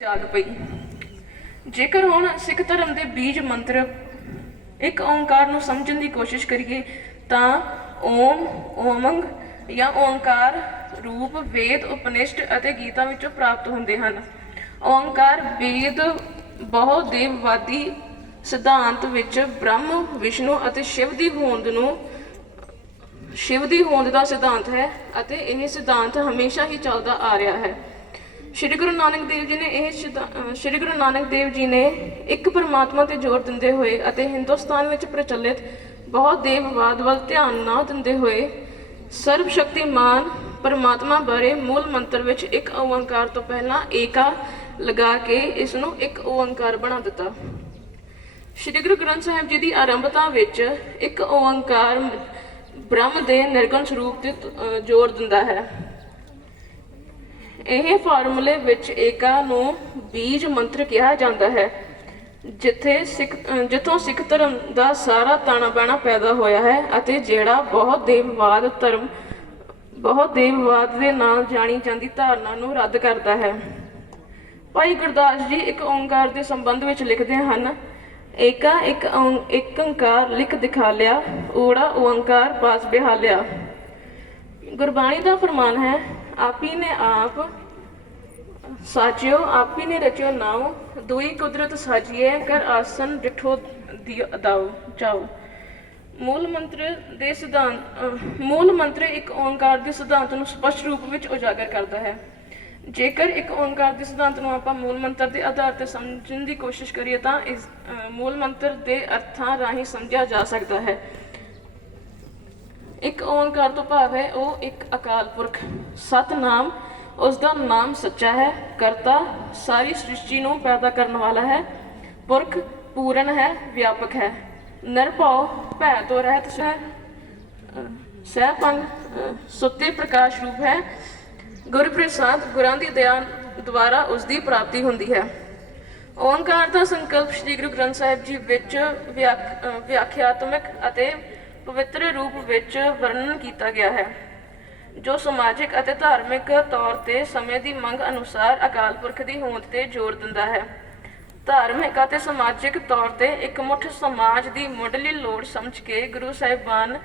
ਜਾਗ ਪਈ। ਜੇਕਰ ਹੁਣ ਸਿੱਖ ਧਰਮ ਦੇ ਬੀਜ ਮੰਤਰ ਇੱਕ ਓੰਕਾਰ ਨੂੰ ਸਮਝਣ ਦੀ ਕੋਸ਼ਿਸ਼ ਕਰੀਏ, ਤਾਂ ਓਮ, ਓਮੰਗ ਜਾਂ ਓੰਕਾਰ ਰੂਪ ਵੇਦ ਉਪਨਿਸ਼ਦ ਅਤੇ ਗੀਤਾ ਵਿੱਚੋਂ ਪ੍ਰਾਪਤ ਹੁੰਦੇ ਹਨ। ਓੰਕਾਰ ਵੇਦ ਬਹੁ ਦੇਵਵਾਦੀ ਸਿਧਾਂਤ ਵਿੱਚ ਬ੍ਰਹਮ, ਵਿਸ਼ਨੂੰ ਅਤੇ ਸ਼ਿਵ ਦੀ ਹੋਂਦ ਨੂੰ ਸ਼ਿਵ ਦੀ ਹੋਂਦ ਦਾ ਸਿਧਾਂਤ ਹੈ ਅਤੇ ਇਹ ਸਿਧਾਂਤ ਹਮੇਸ਼ਾ ਹੀ ਚੱਲਦਾ ਆ ਰਿਹਾ ਹੈ। ਸ਼੍ਰੀ ਗੁਰੂ ਨਾਨਕ ਦੇਵ ਜੀ ਨੇ ਇਹ ਸਿਧਾ- ਅਹ ਸ਼੍ਰੀ ਗੁਰੂ ਨਾਨਕ ਦੇਵ ਜੀ ਨੇ ਇੱਕ ਪਰਮਾਤਮਾ ਤੇ ਜ਼ੋਰ ਦਿੰਦੇ ਹੋਏ ਅਤੇ ਹਿੰਦੁਸਤਾਨ ਵਿੱਚ ਪ੍ਰਚਲਿਤ ਬਹੁਤ ਦੇਵਵਾਦ ਵੱਲ ਧਿਆਨ ਨਾ ਦਿੰਦੇ ਹੋਏ ਸਰਵ ਸ਼ਕਤੀਮਾਨ ਪਰਮਾਤਮਾ ਬਾਰੇ ਮੂਲ ਮੰਤਰ ਵਿੱਚ ਇੱਕ ਓੰਕਾਰ ਤੋਂ ਪਹਿਲਾਂ ਏਕਾ ਲਗਾ ਕੇ ਇਸ ਨੂੰ ਇੱਕ ਓੰਕਾਰ ਬਣਾ ਦਿੱਤਾ। ਸ਼੍ਰੀ ਗੁਰੂ ਗ੍ਰੰਥ ਸਾਹਿਬ ਜੀ ਦੀ ਆਰੰਭਤਾ ਵਿੱਚ ਇੱਕ ਓੰਕਾਰ ਬ੍ਰਹਮ ਦੇ ਨਿਰਗੁਣ ਸਰੂਪ ਤੇ ਅਹ, ਜ਼ੋਰ ਦਿੰਦਾ ਹੈ। ਇਹ ਫਾਰਮੂਲੇ ਵਿੱਚ ਏਕਾ ਨੂੰ ਬੀਜ ਮੰਤਰ ਕਿਹਾ ਜਾਂਦਾ ਹੈ, ਜਿੱਥੇ ਸਿੱਖ ਜਿੱਥੋਂ ਸਿੱਖ ਧਰਮ ਦਾ ਸਾਰਾ ਤਾਣਾ ਬਾਣਾ ਪੈਦਾ ਹੋਇਆ ਹੈ ਅਤੇ ਜਿਹੜਾ ਬਹੁਤ ਦੇਵਵਾਦ ਧਰਮ, ਬਹੁਤ ਦੇਵਵਾਦ ਦੇ ਨਾਲ ਜਾਣੀ ਜਾਂਦੀ ਧਾਰਨਾ ਨੂੰ ਰੱਦ ਕਰਦਾ ਹੈ। ਭਾਈ ਗੁਰਦਾਸ ਜੀ ਇੱਕ ਓੰਕਾਰ ਦੇ ਸੰਬੰਧ ਵਿੱਚ ਲਿਖਦੇ ਹਨ, ਏਕਾ ਇੱਕ ਓਂ- ਇੱਕ ਓੰਕਾਰ ਲਿਖ ਦਿਖਾ ਲਿਆ ਊੜਾ ਓੰਕਾਰ ਪਾਸ ਬਿਹਾਲਿਆ। ਗੁਰਬਾਣੀ ਦਾ ਫਰਮਾਨ ਹੈ, ਆਪੀ ਨੇ ਆਪ ਸਾਜਿਓ, ਆਪੀ ਨੇ ਰਚਿਓ ਨਾਉ, ਦੁਈ ਕੁਦਰਤ ਸਾਜੀਏ ਕਰ ਆਸਨ ਡਿਠੋ ਦਿਓ ਮੂਲ ਮੰਤਰ ਦੇ ਸਿਧਾਂਤ ਮੂਲ ਮੰਤਰ ਇੱਕ ਓੰਕਾਰ ਦੇ ਸਿਧਾਂਤ ਨੂੰ ਸਪਸ਼ਟ ਰੂਪ ਵਿੱਚ ਉਜਾਗਰ ਕਰਦਾ ਹੈ। ਜੇਕਰ ਇੱਕ ਓੰਕਾਰ ਦੇ ਸਿਧਾਂਤ ਨੂੰ ਆਪਾਂ ਮੂਲ ਮੰਤਰ ਦੇ ਆਧਾਰ ਤੇ ਸਮਝਣ ਦੀ ਕੋਸ਼ਿਸ਼ ਕਰੀਏ ਤਾਂ ਇਸ ਮੂਲ ਮੰਤਰ ਦੇ ਅਰਥਾਂ ਰਾਹੀਂ ਸਮਝਿਆ ਜਾ ਸਕਦਾ ਹੈ। ਇੱਕ ਓੰਕਾਰ ਤੋਂ ਭਾਵ ਹੈ ਉਹ ਇੱਕ ਅਕਾਲ ਪੁਰਖ। ਸਤਨਾਮ ਉਸ ਦਾ ਨਾਮ ਸੱਚਾ ਹੈ, ਕਰਤਾ ਸਾਰੀ ਸ੍ਰਿਸ਼ਟੀ ਨੂੰ ਪੈਦਾ ਕਰਨ ਵਾਲਾ ਹੈ, ਪੁਰਖ ਪੂਰਨ ਹੈ, ਵਿਆਪਕ ਹੈ। ਨਿਰਭਉ ਭੈ ਤੋਂ ਰਹਿਤ ਹੈ ਅਹ ਸਹਿਪੰਗ ਸੁੱਤੇ ਪ੍ਰਕਾਸ਼ ਰੂਪ ਹੈ। ਗੁਰੂ ਪ੍ਰਸਾਦ ਗੁਰਾਂ ਦੀ ਦਇਆ ਦੁਆਰਾ ਉਸ ਦੀ ਪ੍ਰਾਪਤੀ ਹੁੰਦੀ ਹੈ। ਓੰਕਾਰ ਦਾ ਸੰਕਲਪ ਸ੍ਰੀ ਗੁਰੂ ਗ੍ਰੰਥ ਸਾਹਿਬ ਜੀ ਵਿੱਚ ਵਿਆਖ- ਵਿਆਖਿਆਤਮਕ ਅਤੇ ਪਵਿੱਤਰ ਰੂਪ ਵਿੱਚ ਵਰਣਨ ਕੀਤਾ ਗਿਆ ਹੈ। ਜੋ ਸਮਾਜਿਕ ਅਤੇ ਧਾਰਮਿਕ ਤੌਰ ਤੇ ਸਮੇਂ ਦੀ ਮੰਗ ਅਨੁਸਾਰ ਅਕਾਲ ਪੁਰਖ ਦੀ ਹੋਂਦ ਤੇ ਜ਼ੋਰ ਦਿੰਦਾ ਹੈ। ਧਾਰਮਿਕ ਅਤੇ ਸਮਾਜਿਕ ਤੌਰ ਤੇ ਇੱਕ ਮੁੱਠ ਸਮਾਜ ਦੀ ਮੁੱਢਲੀ ਲੋੜ ਸਮਝ ਕੇ ਗੁਰੂ ਸਾਹਿਬਾਨ,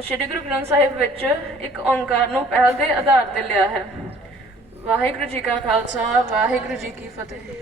ਸ੍ਰੀ ਗੁਰੂ ਗ੍ਰੰਥ ਸਾਹਿਬ ਵਿੱਚ ਇੱਕ ਓੰਕਾਰ ਨੂੰ ਪਹਿਲ ਦੇ ਆਧਾਰ ਤੇ ਲਿਆ ਹੈ। ਵਾਹਿਗੁਰੂ ਜੀ ਕਾ ਖਾਲਸਾ, ਵਾਹਿਗੁਰੂ ਜੀ ਕੀ ਫਤਿਹ।